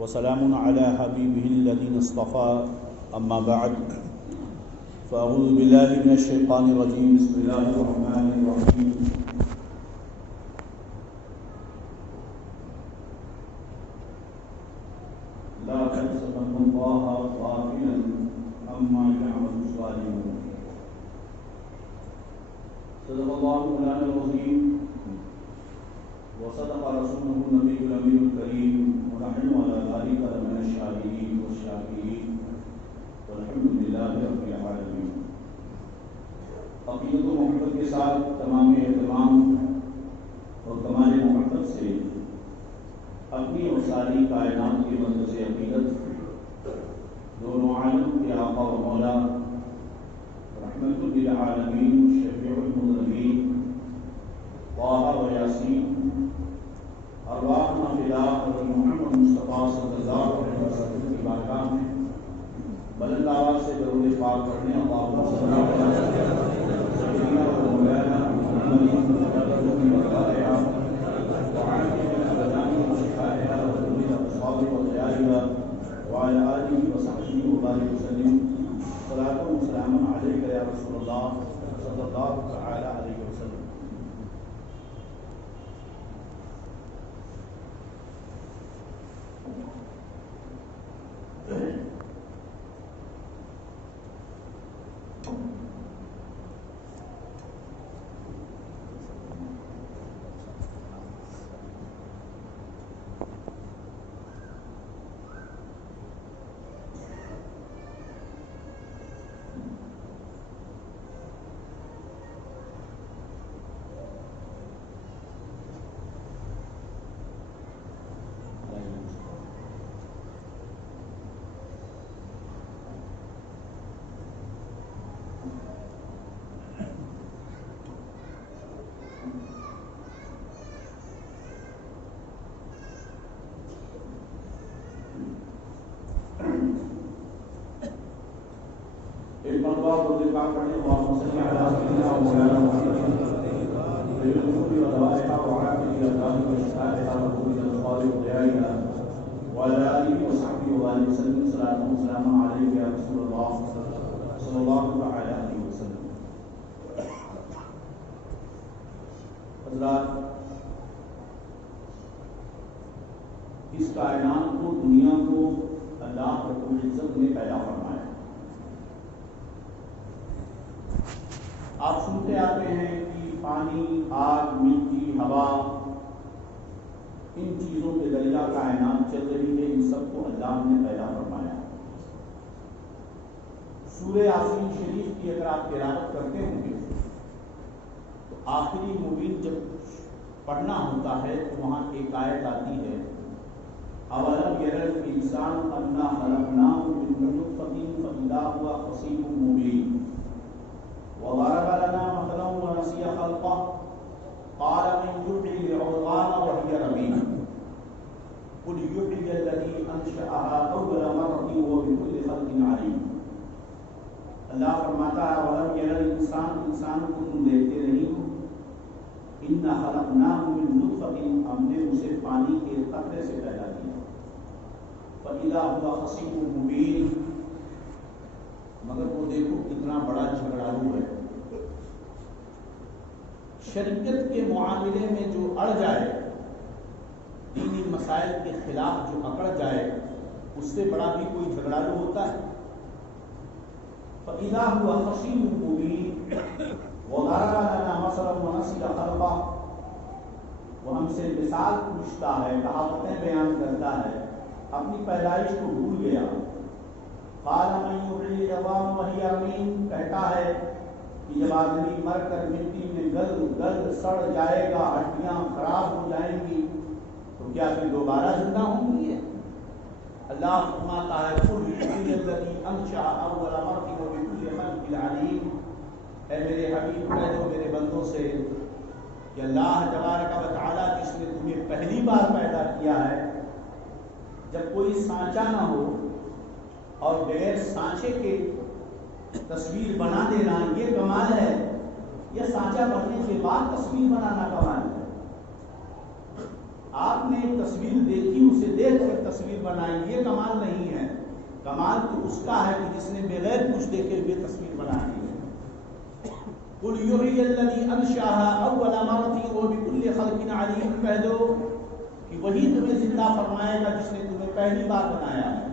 وسلام على حبيبه الذين اصطفى أما بعد فأعوذ بالله من الشيطان الرجيم بسم الله الرحمن الرحيم لا تحسبن الله غافلا عما يعمل الظالمون صدق الله مولانا العظيم وصدق رسوله النبي الأمين الكريم ونحن على ذلك من الشاهدين والشاكرين والحمد لله رب العالمين. عقیدت و محبت کے ساتھ تمام اہتمام اور کمال محبت سے اپنی اور ساری کائنات کے مرکز عقیدت دونوں عالم کے آقا و مولا رحمت للعالمین شفیع المذنبین طٰہٰ و یاسین ارواحنا فداء حضرت محمد مصطفیٰ صلی اللہ علیہ وسلم کی بارگاہ میں بلند آواز سے درود پاک پڑھنے اللہم صلی اللہ علیہ وسلم سیدنا و مولانا محمد وعلى آلہ وصحبہ وبارک وسلم صلاۃ و سلام علیک یا رسول اللہ صلی اللہ تعالی علیہ وسلم. اس کائنات کو دنیا کو اللہ رب العزت نے پیدا فرمایا. آپ سنتے آتے ہیں کہ پانی، آگ، مٹی، ہوا، ان چیزوں کے ذریعہ کائنات چل رہی ہے. ان سب کو اللہ نے پیدا فرمایا. سورہ یاسین شریف کی اگر آپ تلاوت کرتے ہوں گے تو آخری مبین جب پڑھنا ہوتا ہے تو وہاں ایک آیت آتی ہے اولم یر الانسان انا خلقناه من نطفة فإذا هو خصيم مبين وضرب لنا مثلا ونسي خلقه قال من يحيي العظام وهي رميم قل يحيي الذي أنشأها أول مرة وهو بكل خلق عليم. اللہ فرماتا ہے اولم یر الانسان، انسان کو تم دیکھتے نہیں ہو، انا خلقناه من نطفة، ہم نے اسے پانی کے قطرے سے پیدا کیا. فَإِذَا هُوَ خَصِيمٌ مُبِينٌ، مگر وہ دیکھو کتنا بڑا جھگڑالو ہے. شریعت کے معاملے میں جو اڑ جائے، دینی مسائل کے خلاف جو اکڑ جائے، اس سے بڑا بھی کوئی جھگڑالو ہوتا ہے. فَإِذَا هُوَ خَصِيمٌ مُبِينٌ وَضَرَبَ لَنَا مَثَلًا وَنَسِيَ خَلْقَهُ، وہ ہم سے مثال پوچھتا ہے، کہاوتیں بیان کرتا ہے، اپنی پیدائش کو بھول گیا. قال من یحیی العظام وہی رمیم، کہتا ہے کہ جب آدمی مر کر مٹی میں گل سڑ جائے گا، ہڈیاں خراب ہو جائیں گی، تو کیا پھر دوبارہ زندہ ہوں گی؟ اللہ فرماتا ہے قل یحیی الذی انشأ اول مرۃ وبکل خلق علیم. اے میرے حبیب کہہ دو میرے بندوں سے کہ اللہ تبارک و تعالیٰ جس نے تمہیں پہلی بار پیدا کیا ہے، جب کوئی سانچہ نہ ہو اور بغیر سانچے کے تصویر بنا دینا یہ کمال ہے، یا سانچہ بننے کے بعد تصویر بنانا کمال ہے؟ آپ نے نے ایک تصویر دیکھی اسے دیکھ کر تصویر بنائی، یہ کمال نہیں ہے. کمال تو اس کا ہے کہ جس نے بغیر کچھ دیکھے ہوئے تصویر بنائی ہے. قل یحیی الذی انشأها اول مرۃ وبکل خلق علیم، کہہ دو کہ وہی تمہیں زندہ فرمائے گا جس نے تمہیں پہلی بار بنایا ہے.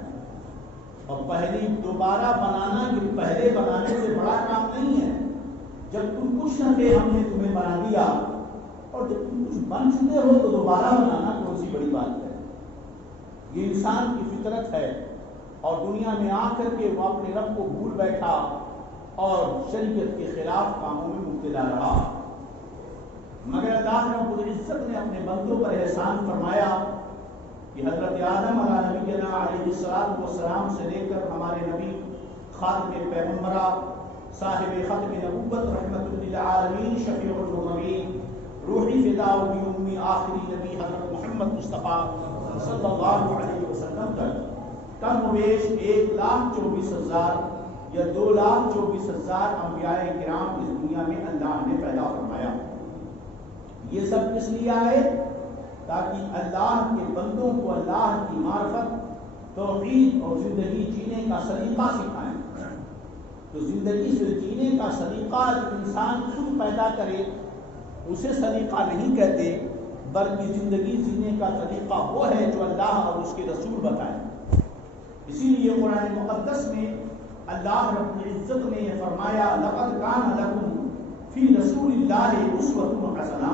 اور پہلی دوبارہ بنانا یہ پہلے بنانے سے بڑا کام نہیں ہے. جب تم کچھ نہ تھے ہم نے تمہیں بنا دیا، اور جب تم کچھ بن چکے ہو تو دوبارہ بنانا کون سی بڑی بات ہے. یہ انسان کی فطرت ہے، اور دنیا میں آ کر کے وہ اپنے رب کو بھول بیٹھا اور شریعت کے خلاف کاموں میں مبتلا رہا. مگر اللہ رب العزت نے اپنے بندوں پر احسان فرمایا کہ حضرت آدم علیہ نبینا علیہ السلام سے لے کر ہمارے نبی خاتم پیغمبرہ صاحب ختم نبوت رحمت للعالمین شفیع المذنبین روحی فدا بھی امی آخری نبی حضرت محمد مصطفیٰ صلی اللہ علیہ وسلم تک کم و بیش 1,24,000 یا 2,24,000 انبیاء کرام اس دنیا میں اللہ نے پیدا فرمایا. یہ سب کس لیے آئے؟ تاکہ اللہ کے بندوں کو اللہ کی معرفت، توحید اور زندگی جینے کا سلیقہ سکھائیں. تو زندگی سے جینے کا سلیقہ جو انسان خود پیدا کرے اسے سلیقہ نہیں کہتے، بلکہ زندگی جینے کا طریقہ وہ ہے جو اللہ اور اس کے رسول بتائیں. اسی لیے قرآن مقدس میں اللہ رب العزت نے یہ فرمایا لقد کان لکم فی رسول اللہ اسوۃ حسنہ،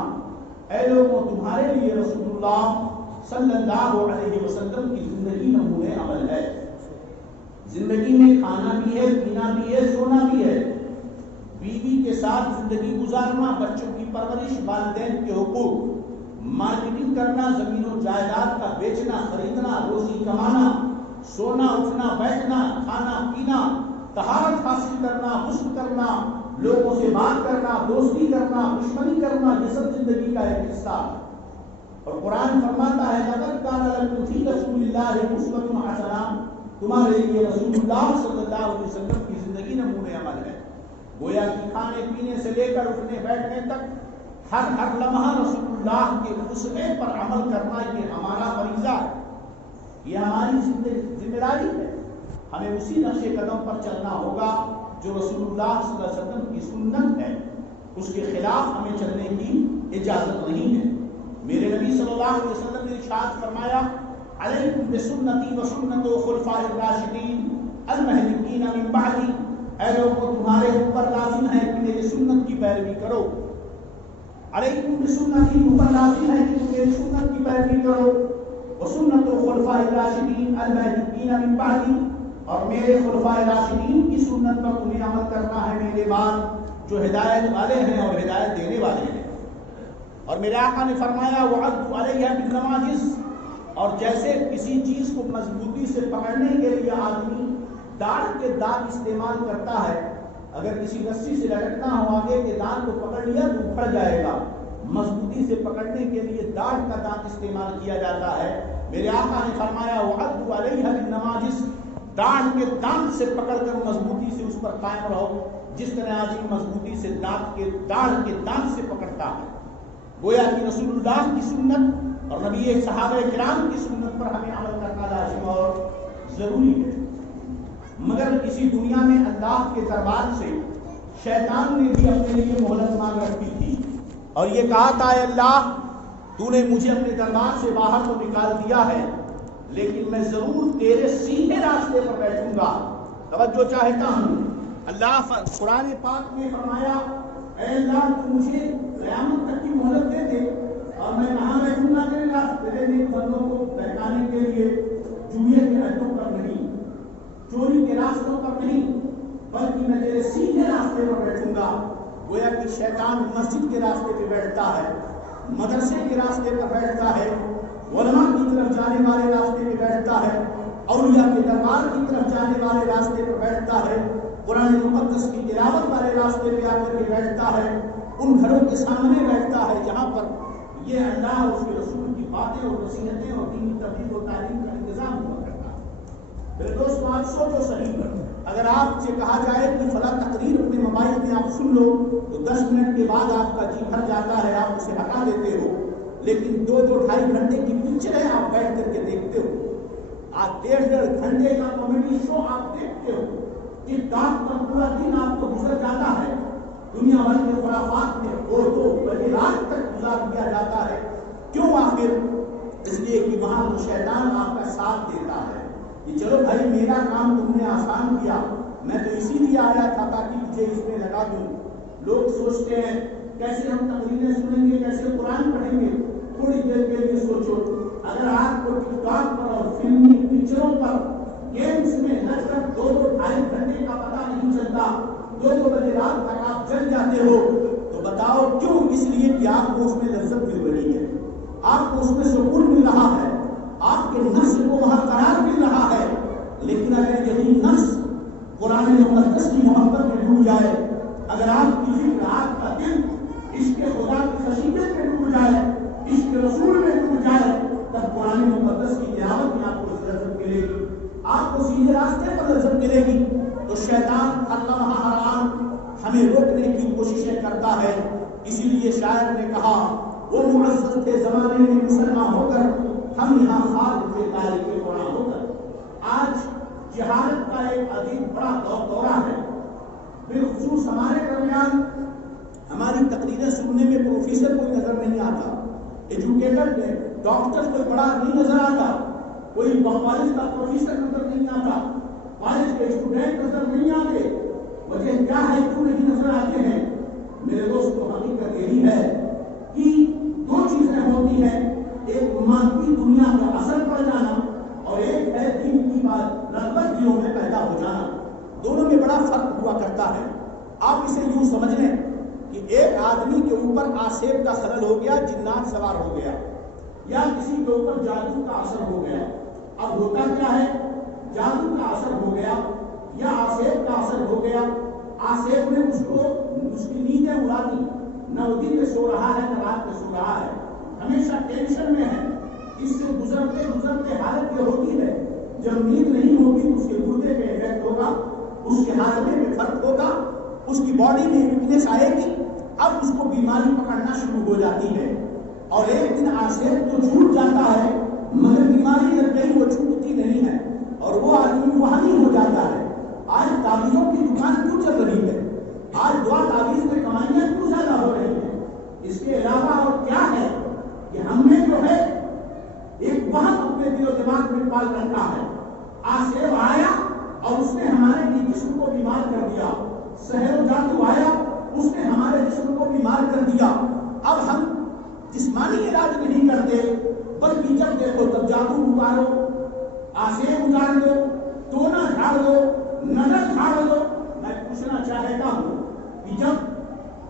اے لوگوں تمہارے لیے رسول اللہ صلی اللہ علیہ وسلم کی زندگی نمونہ عمل ہے. زندگی میں کھانا بھی ہے، پینا بھی ہے، سونا بھی ہے، بیوی کے ساتھ زندگی گزارنا، بچوں کی پرورش، والدین کے حقوق، مارکیٹنگ کرنا، زمین و جائیداد کا بیچنا خریدنا، روزی کمانا، سونا اٹھنا بیٹھنا، کھانا پینا، طہارت حاصل کرنا، غسل کرنا، لوگوں سے بات کرنا، دوستی کرنا، دشمنی کرنا، یہ سب زندگی کا ایک حصہ. اور قرآن فرماتا ہے لقد کان لکم فی رسول اللہ اسوۃ حسنہ، تمہارے لیے رسول اللہ صلی اللہ علیہ وسلم کی زندگی نمونہ عمل ہے. گویا کہ کھانے پینے سے لے کر اٹھنے بیٹھنے تک ہر لمحہ رسول اللہ کے اسوے پر عمل کرنا یہ ہمارا فریضہ ہے، یہ ہماری ذمہ داری ہے. ہمیں اسی نقش قدم پر چلنا ہوگا جو رسول اللہ صلی اللہ علیہ وسلم کی سنت ہے، اس کے خلاف ہمیں چلنے کی اجازت نہیں ہے. میرے نبی صلی اللہ علیہ وسلم نے ارشاد فرمایا علیکم بسنتی وسنت خلفاء الراشدین المہدیین من بعدی، اے لوگوں تمہارے اوپر لازم ہے کہ میری سنت کی پیروی کرو. علیکم بسنتی اوپر لازم ہے کہ تم میری سنت کی پیروی کرو، وسنت خلفاء الراشدین المہدیین من بعدی، اور میرے خلفاء راشدین کی سنت پر تمہیں عمل کرنا ہے میرے بعد، جو ہدایت والے ہیں اور ہدایت دینے والے ہیں. اور میرے آقا نے فرمایا وعضوا علیہ بالنواجذ، اور جیسے کسی چیز کو مضبوطی سے پکڑنے کے لیے آدمی داڑھ کے دانت استعمال کرتا ہے، اگر کسی رسی سے لٹکنا ہو آگے کے دانت کو پکڑ لیا تو اکھڑ جائے گا. مضبوطی سے پکڑنے کے لیے داڑھ کا دانت استعمال کیا جاتا ہے. میرے آقا نے فرمایا وعضوا علیہ بالنواجذ، دانت کے دانت سے پکڑ کر مضبوطی سے اس پر قائم رہو، جس طرح آدمی مضبوطی سے دانت کے دانت سے پکڑتا ہے. گویا کہ رسول اللہ کی سنت اور نبی صحابہ کرام کی سنت پر ہمیں عمل کرنا لازم اور ضروری ہے. مگر اسی دنیا میں اللہ کے دربار سے شیطان نے بھی اپنے لیے مہلت مانگ رکھی تھی اور یہ کہا تھا اے اللہ تو نے مجھے اپنے دربار سے باہر تو نکال دیا ہے، لیکن میں ضرور تیرے سیدھے راستے پر بیٹھوں گا، توجہ چاہتا ہوں. اللہ قرآن پاک میں فرمایا اے اللہ تو مجھے قیامت تک کی مہلت دے دے اور میں کہاں بیٹھوں گا تیرے نیک بندوں کو بہکانے کے لیے جوئے کے اڈوں پر نہیں، چوری کے راستوں پر نہیں، بلکہ میں تیرے سیدھے راستے پر بیٹھوں گا. گویا کہ شیطان مسجد کے راستے پہ بیٹھتا ہے، مدرسے کے راستے پر بیٹھتا ہے، علماء کی طرف جانے والے راستے پہ بیٹھتا ہے، اولیاء کے دربار کی طرف جانے والے راستے پر بیٹھتا ہے، قرآن مقدس کی تلاوت والے راستے پہ آ کر کے بیٹھتا ہے، ان گھروں کے سامنے بیٹھتا ہے جہاں پر یہ اللہ اور اس کے رسول کی باتیں اور نصیحتیں اور دینی تربیت و تعلیم کا انتظام ہوا کرتا ہے. میرے دوست آج سوچو صحیح، اگر آپ سے کہا جائے کہ فلاں تقریر اپنے موبائل میں آپ سن لو تو 10 منٹ کے بعد آپ کا جی بھر جاتا ہے، آپ اسے ہٹا دیتے ہو، لیکن 2-2 ڈھائی گھنٹے کی پکچر آپ 1.5 گھنٹے کا کامیڈی شو آپ دیکھتے ہو، ٹک ٹاک پر پورا دن آپ کو گزر جاتا ہے، دنیا بھر کے خرافات میں 2 بجے رات تک گزار دیا جاتا ہے. کیوں آخر؟ اس لیے کہ وہاں تو شیطان آپ کا ساتھ دیتا ہے کہ چلو بھائی میرا کام تم نے آسان کیا، میں تو اسی لیے آیا تھا تاکہ مجھے اس میں لگا دوں. لوگ سوچتے ہیں کیسے ہم تقریریں سنیں گے، کیسے قرآن پڑھیں گے. تھوڑی دیر کے لیے سوچو، اگر آپ کو ٹک ٹاک پر اور فلمی پکچروں پر گیمز میں لگ کر 2-2-2.5 گھنٹے کا پتہ نہیں چلتا، 2 بجے رات تک آپ جل جاتے ہو، تو بتاؤ کیوں؟ اس لیے کہ آپ کو اس میں لذت مل رہی ہے، آپ کو اس میں سکون مل رہا ہے، آپ کے نفس کو وہاں قرار مل رہا ہے. لیکن اگر یہی نفس قرآن مقدس کی محبت میں ڈوب جائے، اگر آپ کی فکر، آپ کا دل عشق خدا کی خشیت میں ڈوب جائے، عشق رسول میں ڈوب جائے، تب قرآن مقدس کی تلاوت میں آپ کو لذت ملے گی، آپ کو سیدھے راستے پر لذت ملے گی. تو شیطان ہر لمحہ ہر آن ہمیں روکنے کی کوششیں کرتا ہے. اسی لیے شاعر نے کہا وہ معزز تھے زمانے میں مسلمان ہو کر، ہم یہاں خالد تھے تاریخ قرآن ہو کر. آج جہالت کا ایک عظیم بڑا دورہ ہے، بالخصوص ہمارے درمیان. ہماری تقریریں سننے میں پروفیسر کوئی نظر نہیں آتا، ایجوکیٹر ڈاکٹر کوئی بڑا نہیں نظر آتا، کوئی کالج کا پروفیسر نظر نہیں آتا، کالج کے اسٹوڈنٹ نظر نہیں آتے. وجہ کیا ہے کیوں نہیں نظر آتے ہیں؟ میرے دوستو حقیقت یہی ہے کہ 2 چیزیں ہوتی ہیں، ایک مادی دنیا کا اثر پڑ جانا اور ایک ہے دین کی بات رغبت دلوں میں پیدا ہو جانا. دونوں میں بڑا فرق ہوا کرتا ہے. آپ اسے یوں سمجھ لیں کہ ایک آدمی کے اوپر آسیب کا خلل ہو گیا، جنات سوار ہو گیا، یا کسی کے اوپر جادو کا اثر ہو گیا. اب ہوتا کیا ہے؟ جادو کا اثر ہو گیا یا آسیب کا اثر ہو گیا. آسیب نے اس کی نیندیں اڑا دی، نہ وہ دن میں سو رہا ہے نہ رات میں سو رہا ہے، ہمیشہ ٹینشن میں ہے. اس سے گزرتے گزرتے حالت یہ ہوتی ہے جب نیند نہیں ہوگی تو اس کے گردے پہ افیکٹ ہوگا، اس کے ہاضمے میں فرق ہوگا، اس کی باڈی میں ویکنیس آئے گی. اب اس کو بیماری پکڑنا شروع ہو جاتی ہے. اور ایک دن آسیب تو چھوٹ جاتا ہے مگر بیماری لگ گئی وہ چھوٹتی نہیں ہے اور وہ آدمی وہی ہو جاتا ہے. آج تعویذوں کی دکان کیوں چل رہی ہے؟ آج دعا تعویذ میں کمائیاں کیوں زیادہ ہو رہی ہیں؟ اس کے علاوہ اور کیا ہے کہ ہم نے جو ہے ایک وہم اپنے دل و دماغ میں پال رکھا ہے. آسیب آیا اور اس نے ہمارے جسم کو بیمار کر دیا، سحر و جادو آیا اس نے ہمارے جسم کو بیمار کر دیا. اب ہم جسمانی علاج نہیں کرتے بلکہ جب دیکھو تب جادو اتارو، آسیب اتار دو، ٹونا جھاڑ دو، نظر جھاڑ دو. میں پوچھنا چاہتا ہوں کہ جب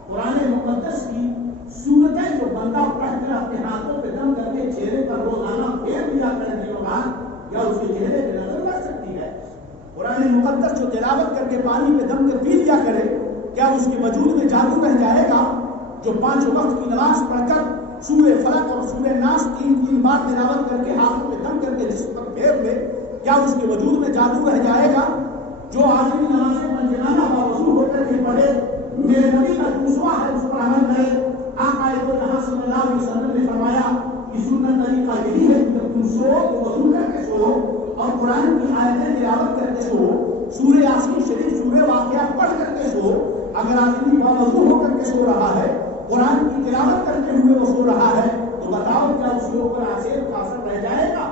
قرآن مقدس کی سورتیں جو بندہ پڑھ کر اپنے ہاتھوں پہ دم کر کے چہرے پر روزانہ پھیر دیا کرے دنوں بعد، کیا اس کے چہرے پہ نظر لگ سکتی ہے؟ قرآن مقدس جو تلاوت کر کے پانی پہ دم کر پی لیا کرے، کیا اس کے وجود میں جادو رہ جائے گا؟ جو 5 وقت کی نماز پڑھ کر سورہ فلق اور سورہ ناس 3 بار تلاوت کر کے ہاتھوں پہ دم کر کے جسم پر پھیر لے، کیا اس کے وجود میں جادو رہ جائے گا؟ جو آدمی نماز پنجگانہ باوضو ہو کر کے پڑھے، میرے نبی کا دوسرا ہے اس پر عمل کرے. آقا صلی اللہ علیہ وسلم نے فرمایا کہ سنت طریقہ یہی ہے کہ جب تم سو تو وضو کر کے سو اور قرآن کی آیتیں تلاوت کر کے سو، سورہ یاسین شریف سورہ واقعہ پڑھ کر کے سو. اگر آدمی باوضو ہو کر کے سو رہا ہے، قرآن کی تلاوت کرتے ہوئے وہ سو رہا ہے، تو بتاؤ کیا اس کے اوپر آسیب کا اثر رہ جائے گا؟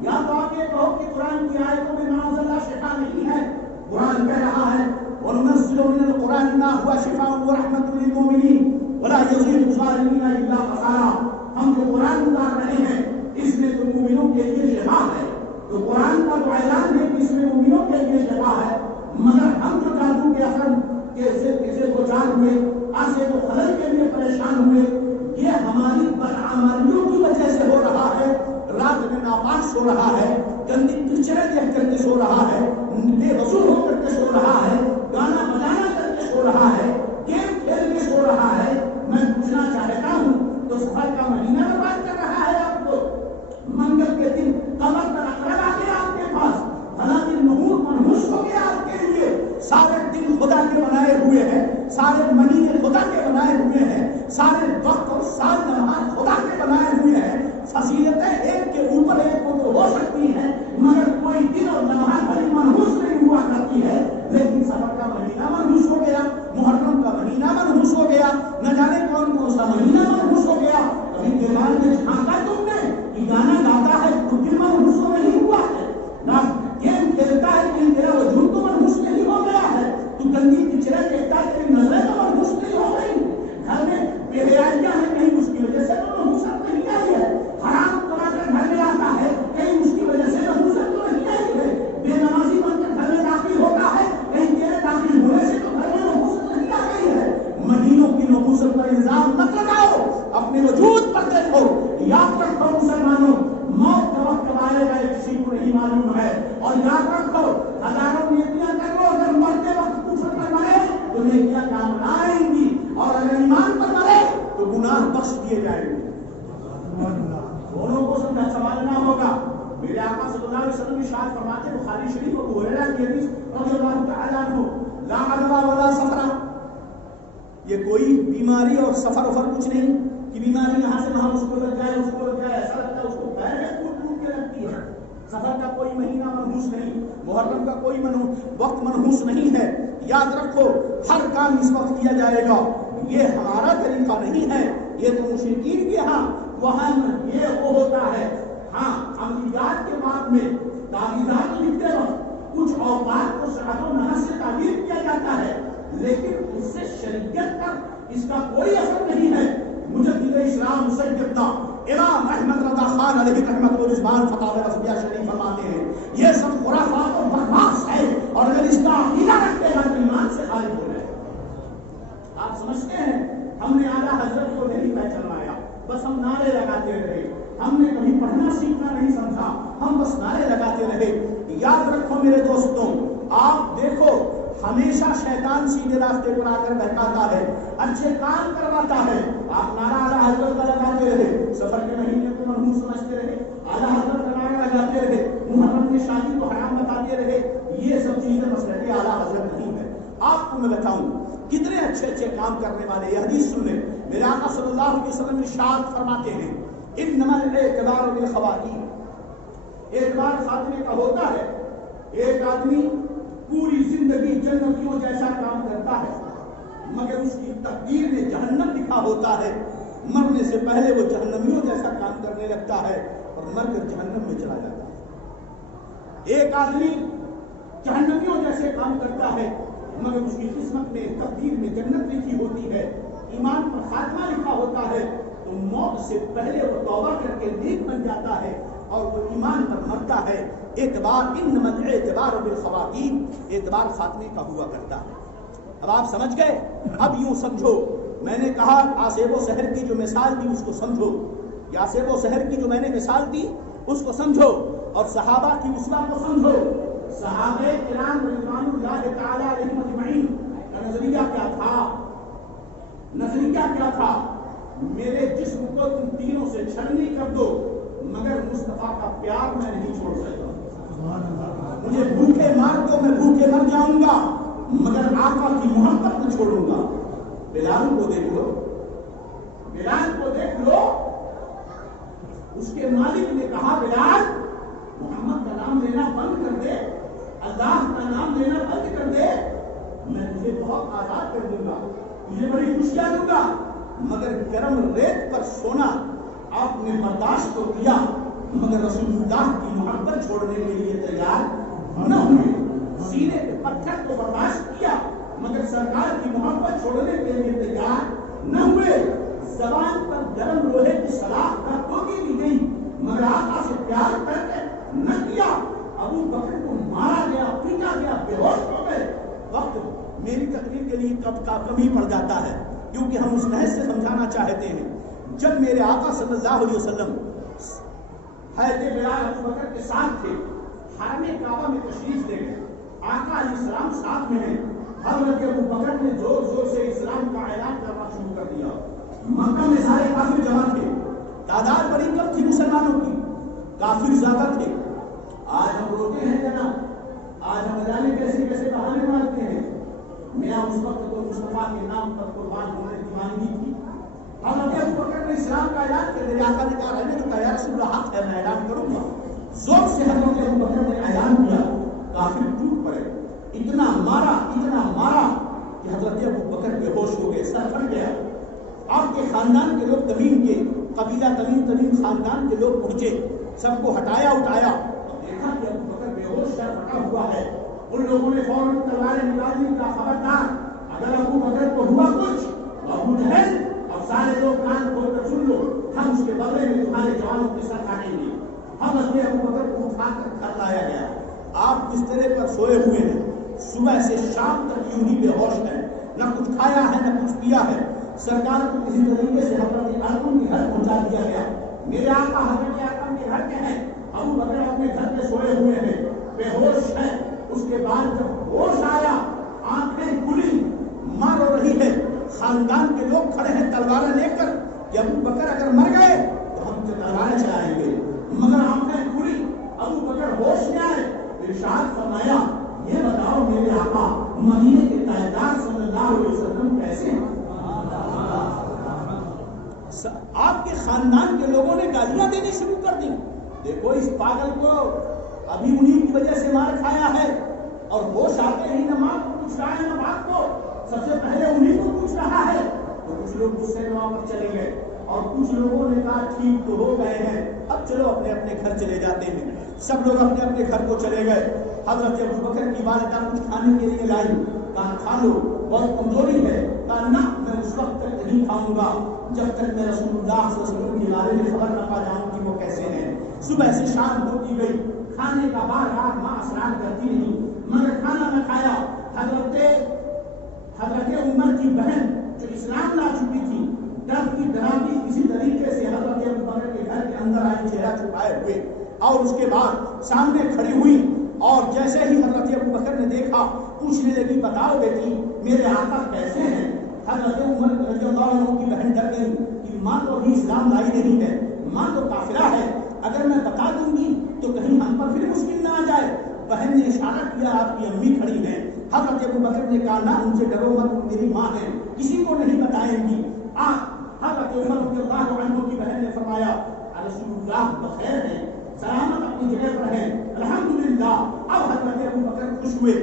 یا تو آپ یہ کہو کہ قرآن کی آیتوں میں معاذ اللہ شفا نہیں ہے. قرآن کہہ رہا ہے وَنُنَزِّلُ مِنَ الْقُرْآنِ مَا هُوَ شِفَاءٌ وَرَحْمَةٌ لِلْمُؤْمِنِينَ وَلَا يَزِيدُ الظَّالِمِينَ إِلَّا خَسَارًا. ہم جو قرآن اتار رہے ہیں اس میں تو مومنوں کے لیے شفا ہے. تو قرآن کا تو اعلان ہے کہ اس میں مومنوں کے لیے شفا ہے، مگر ہم جو جادو کے اثر سے دو چار ہوئے، آسے کو خلل کے لیے پریشان ہوئے، یہ ہماری بدعملیوں کی وجہ سے ہو رہا ہے. رات میں ناپاک سو رہا ہے، گندی پکچریں دیکھ کر کے سو رہا ہے، بے وضو ہو کر کے سو رہا ہے، گانا بجانا کر کے سو رہا ہے، گیم کھیل کے سو رہا ہے. میں پوچھنا چاہتا ہوں تو سفر کا مہینہ برباد کر رہا ہے آپ کو. منگل کے دن قمر پر اقرب آ گیا آپ کے پاس، بھلا دن نحور منحوس ہو گیا آپ کے لیے. سارے دن خدا کے بنائے ہوئے ہیں، سارے مہینے خدا کے بنائے ہوئے ہیں، سارے وقت اور سال نماز خدا کے بنائے ہوئے ہیں. فضیلتیں ایک کے اوپر ایک کو تو ہو سکتی ہیں مگر کوئی دن اور لمحہ بڑی منحوس نہیں ہوا کرتی ہے، لیکن سفر کا مہینہ منحوس ہو گیا، محرم کا مہینہ منحوس ہو گیا، نہ جانے کون کون سا مہینہ منحوس ہو گیا۔ کبھی دیوار میں جھانکا تم نے کہ گانا گاتا ہے تو دل منحوس تو نہیں ہوا ہے، نہ گیم کھیلتا ہے کہ تیرا وجود تو منحوس نہیں ہو گیا ہے، تو گندی پچڑا دیکھتا ہے تیری نظریں تو منحوس نہیں ہو گئی، گھر میں بے حیائیاں ہیں کہیں اس کی وجہ سے تو منحوست نہیں آئی ہے، حرام کما کر گھر میں آتا ہے کہیں اس کی وجہ سے منحوست تو نہیں آئی ہے، بے نمازی بن کر گھر میں داخل ہوتا ہے کہیں تیرے داخل ہونے سے تو گھر میں منحوست نہیں آ گئی ہے۔ مہینوں کی نحوست پر الزام مت لگاؤ، اپنے وجود پر دیکھو۔ یاد رکھو مسلمانوں، موت کا وقت کب آئے گا کسی کو نہیں معلوم ہے، اور یاد رکھو ہزاروں نیکیاں کر لو، اگر مرتے وقت کفر پر مرے تو نیکیاں کام نہ آئیں گی، اور اگر ایمان پر مرے تو گناہ بخش دیے جائیں گے۔ دونوں کو سمجھا سوال نہ ہوگا۔ میرے آقا صلی اللہ علیہ وسلم ارشاد فرماتے ہیں بخاری شریف ابو ہریرہ کی حدیث رضی اللہ تعالی عنہ، لا عدوى ولا سفر، یہ کوئی بیماری اور سفر کچھ نہیں کہ بیماری یہاں سے وہاں اس کو لگ جائے، اس کو لگ جائے، ایسا لگتا ہے اس کو پیر میں ٹوٹ کے لگتی ہے۔ سفر کا کوئی مہینہ منحوس نہیں، محرم کا کوئی وقت منحوس نہیں ہے۔ یاد رکھو ہر کام اس وقت کیا جائے گا، یہ ہمارا طریقہ نہیں ہے، یہ تو مشرکین کے ہاں وہاں یہ وہ ہوتا ہے۔ ہاں عملیات کے بعد میں تعویذات لکھتے وقت کچھ اوقات کو ساعت و نحس سے تعبیر کیا جاتا ہے، لیکن اس سے شریعت پر اس کا کوئی اثر نہیں ہے۔ مجدد اسلام سیدنا امام احمد رضا خان علیہ رحمت و رضوان فتاوی رضویہ شریف فرماتے ہیں یہ سب خرافات اور بکواس ہے، اور اگر اس کا عقیدہ رکھتے ہیں تو ایمان سے خارج ہو جائے۔ آپ سمجھتے ہیں ہم نے اعلیٰ حضرت کو نہیں پہچانایا، بس ہم نعرے لگاتے رہے، ہم نے کبھی پڑھنا سیکھنا نہیں سمجھا، ہم بس نعرے لگاتے رہے۔ یاد رکھو میرے دوستوں، آپ دیکھو ہمیشہ شیطان سیدھے راستے پر آ کر بہکاتا ہے، اچھے کام کرواتا ہے۔ آپ نعرہ اعلیٰ حضرت کا لگاتے رہے، سفر کے مہینے کو منحوس سمجھتے رہے، اعلیٰ حضرت کا نعرہ لگاتے رہے، محرم میں شادی کو حرام بتاتے رہے، یہ سب چیزیں مسلک اعلیٰ حضرت نہیں ہے۔ آپ کو میں بتاؤں کتنے اچھے اچھے کام کرنے والے، یہ حدیث سن لیں، میرے آقا صلی اللہ علیہ وسلم ارشاد فرماتے ہیں انما الاعتبار بالخواتیم، اعتبار خاتمے کا ہوتا ہے۔ ایک آدمی پوری زندگی جنتیوں جیسا کام کرتا ہے، مگر اس کی تقدیر میں جہنم لکھا ہوتا ہے، مرنے سے پہلے وہ جہنمیوں جیسا کام کرنے لگتا ہے اور مر کر جہنم میں چلا جاتا ہے۔ ایک آدمی جہنمیوں جیسے کام کرتا ہے، مگر اس کی قسمت میں تقدیر میں جنت لکھی ہوتی ہے، ایمان پر خاتمہ لکھا ہوتا ہے، تو موت سے پہلے وہ توبہ کر کے نیک بن جاتا ہے اور وہ ایمان پر مرتا ہے۔ اعتبار انما الاعتبار بالخواتیم، اعتبار خاتمے کا ہوا کرتا ہے۔ اب آپ سمجھ گئے؟ اب یوں سمجھو، میں نے کہا آسیب و سحر کی جو مثال دی اس کو سمجھو، یا آسیب و سحر کی جو میں نے مثال دی اس کو سمجھو، اور صحابہ کی اسوہ کو سمجھو۔ صحابہ کرام رضوان اللہ تعالی علیہم اجمعین کا نظریہ کیا تھا؟ نظریہ کیا تھا؟ میرے جسم کو تم تینوں سے چھلنی کر دو، مگر مصطفیٰ کا پیار میں نہیں چھوڑ سکتا۔ مجھے بھوکے مار دو، میں بھوکے مر جاؤں گا، مگر آقا کی محبت نہ چھوڑوں گا۔ بلال کو دیکھ لو، بلال کو دیکھ لو، اس کے مالک نے کہا بلال محمد کا نام لینا بند کر دے، اللہ کا نام لینا بند کر دے، میں تجھے بہت آزاد کر دوں گا، تجھے بڑی خوشیاں دوں گا، مگر گرم ریت پر سونا آپ نے برداشت تو کیا، مگر رسول اللہ کی محبت چھوڑنے کے لیے تیار نہ ہوئے۔ سینے پہ پتھر کو برداشت کیا، مگر سرکار کی محبت چھوڑنے کے لیے تیار نہ ہوئے۔ زبان پر گرم لوہے کی سلاخ کا ٹوکی دی گئی، مگر آقا سے پیار کر کے نہ کیا۔ ابو بکر کو مارا گیا، پیٹا گیا، بے ہوش ہو گئے۔ وقت میری تقریر کے لیے کم ہی پڑ جاتا ہے، کیونکہ ہم اس نحس سے سمجھانا چاہتے ہیں۔ جب میرے آقا صلی اللہ علیہ وسلم حضرت بلال ابو بکر کے ساتھ تھے، حرم کعبہ میں تشریف لے گئے، آقا علیہ السلام ساتھ میں ہیں، حضرت ابو بکر نے زور زور سے اسلام کا اعلان کرنا شروع کر دیا۔ مکہ میں سارے کافر جمع تھے، تعداد بڑی کم تھی مسلمانوں کی، کافر زیادہ تھے۔ آج ہم روتے ہیں جناب، آج ہم جانے کیسے کیسے بہانے مارتے ہیں۔ میاں اس وقت کو مصطفیٰ کے نام پر قربان ہونے کی دیوانگی تھی۔ حضرت ابو بکر نے اسلام کا اعلان کر دیا، آقا نے کہا رہنے تو کہا یا رسول اللہ حق ہے میں اعلان کروں گا، زور سے حضرت ابو بکر نے اعلان کیا، کافر ٹوٹ پڑے، اتنا مارا کہ حضرت ابو بکر بے ہوش ہو گئے، سر پھٹ گیا۔ آپ کے خاندان کے لوگ، تمیم کے قبیلہ تمیم خاندان کے لوگ پہنچے، سب کو ہٹایا اٹھایا، دیکھا کہ ابو بکر بے ہوش، سر پھٹا ہوا ہے۔ ان لوگوں نے فوراً تلواریں نکال دی، کہا خبردار اگر ابو بکر کو ہوا کچھ تو ابو جہل اور سارے لوگ کان کھول کر سن لو، ہم اس کے بدلے میں تمہارے جوانوں کے سر کاٹیں گے۔ حضرت ابو بکر کو اٹھا کر گھر لایا گیا۔ آپ بسترے پر سوئے ہوئے ہیں، صبح سے شام تک یوں ہی بے ہوش ہیں، نہ کچھ کھایا ہے نہ کچھ پیا ہے۔ سرکار کو کسی طریقے سے حضرت ارقم کے گھر پہنچا دیا گیا۔ میرے آقا حضرت ارقم کے گھر کے ہیں، ابو بکر اپنے گھر میں سوئے ہوئے ہیں، بے ہوش ہیں۔ اس کے بعد جب ہوش آیا، آنکھیں کھلی، مار ہو رہی ہے، خاندان کے لوگ کھڑے ہیں تلواریں لے کر کہ ابو بکر اگر مر گئے تو ہم تلواریں چلائیں گے، مگر آنکھیں کھلی، ابو بکر ہوش میں آئے۔ ارشاد فرمایا، یہ بتاؤ میرے آقا مدینے کے تاجدار صلی اللہ علیہ وسلم کیسے ہیں؟ آپ کے خاندان کے لوگوں نے گالیاں دینی شروع کر دی، دیکھو اس پاگل کو ابھی انہی کی وجہ سے مار کھایا ہے، اور ہوش آتے ہی نہ ماں کو پوچھ رہا ہے نہ باپ کو، سب سے پہلے انہی کو پوچھ رہا ہے۔ تو کچھ لوگ غصے میں وہاں پر چلے گئے، اور کچھ لوگوں نے کہا ٹھیک تو ہو گئے ہیں، اب چلو اپنے اپنے گھر چلے جاتے ہیں۔ سب لوگ اپنے اپنے گھر کو چلے گئے۔ حضرت ابو بکر کی والدہ کچھ کھانے کے لیے لائی، کہا کھا لو، بہت کمزوری ہے۔ کہا نہ، میں اس وقت تک نہیں کھاؤں گا جب تک میں رسول اللہ صلی اللہ علیہ وسلم کے بارے میں خبر نہ پا جاؤں کہ وہ کیسے ہیں۔ صبح سے شام ہوتی گئی، کھانے کا بار بار ماں اصرار کرتی نہیں، مگر کھانا نہ کھایا۔ حضرت عمر کی بہن جو اسلام لا چکی تھی، ڈرتی ڈراتی کسی طریقے سے حضرت ابو بکر کے گھر کے اندر آئی، چہرہ چھپائے ہوئے، اور اس کے بعد سامنے کھڑی ہوئی، اور جیسے ہی حضرت ابو بکر نے دیکھا پوچھنے لگی، بتاؤ بیٹی میرے آقا کیسے ہیں؟ حضرت عمر رضی اللہ عنہ کی بہن ڈر گئی کہ ماں تو ابھی اسلام لائی نہیں ہے، ماں تو کافرہ ہے، اگر میں بتا دوں گی تو کہیں ہم پر پھر مشکل نہ آ جائے۔ بہن نے اشارہ کیا، آپ کی امی کھڑی ہیں۔ حضرت ابو بکر نے کہا، نہ ان سے ڈرو مت، میری ماں ہے، کسی کو نہیں بتائیں گی۔ حضرت عمر رضی اللہ عنہ کی بہن نے فرمایا، رسول اللہ بخیر ہے، سلامت اپنی جگہ پر ہے، الحمدللہ۔ اب حضرت ابو بکر خوش ہوئے،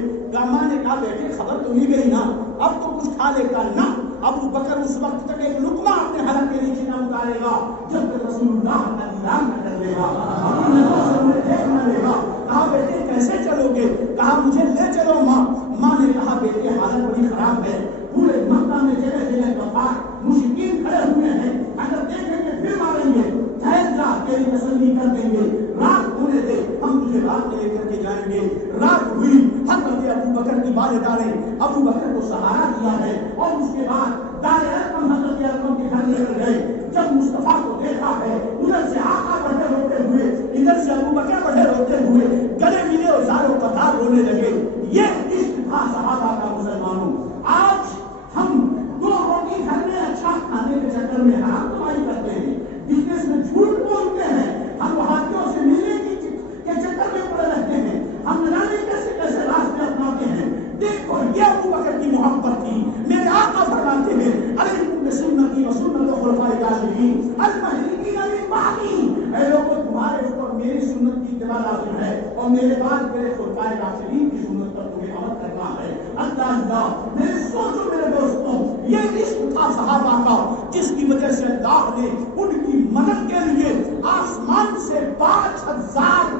ماں نے کہا بیٹے خبر تو مل گئی نا، اب تو کچھ کھا لے گا نہ۔ ابو بکر اس وقت تک ایک لقمہ اپنے حلق کے نیچے نہ اتارے گا جب تک رسول اللہ کا دیدار نہ کر لے گا، اپنی نظروں سے دیکھ نہ لے گا۔ کہا بیٹے کیسے چلو گے؟ کہا مجھے لے چلو ماں۔ ماں نے کہا بیٹے حالت بڑی خراب ہے، پورے مکہ میں جگہ جگہ کفار مشرکین کھڑے ہوئے ہیں، اگر دیکھیں گے پھر ماریں گے، ٹھہر جا، تیری تسلی کر دیں گے، رات ہونے دے، ہم تجھے رات میں لے کر کے جائیں گے۔ رات ہوئی، حضرت ابو بکر کی والدہ نے ابو بکر کو سہارا دیا ہے، اور اس کے بعد دار ارقم حضرت ارقم کے گھر لے کر گئے۔ جب مصطفیٰ کو دیکھا ہے، ادھر سے آقا بڑھے روتے ہوئے، ادھر سے ابو بکر بڑھے روتے ہوئے، گلے ملے اور زاروں قطار رونے لگے۔ یہ عشق تھا صحابہ کا مسلمانوں۔ آج ہم دو روٹی گھر میں اچھا کھانے کے چکر میں حرام کمائی کرتے ہیں، بزنس میں جھوٹ بولتے ہیں، ہم وہابیوں سے ملنے کے چکر میں پڑے رہتے ہیں، ہم نہ جانے کیسے کیسے راستے اپناتے ہیں۔ دیکھو یہ ابو بکر کی محبت تھی۔ میرے آقا فرماتے ہیں، علیکم بسنتی و سنت الخلفاء الراشدین المہدیین من بعدی، اے لوگوں تمہارے اوپر میری سنت کی اتباع لازم ہے، اور میرے بعد میرے خلفاء راشدین کی سنت پر تمہیں عمل کرنا ہے۔ اللہ میرے سوچو میرے دوستوں، یہ عشق تھا صحابہ کا، جس کی وجہ سے اللہ نے ان کی مدد کے لیے آسمان سے 5000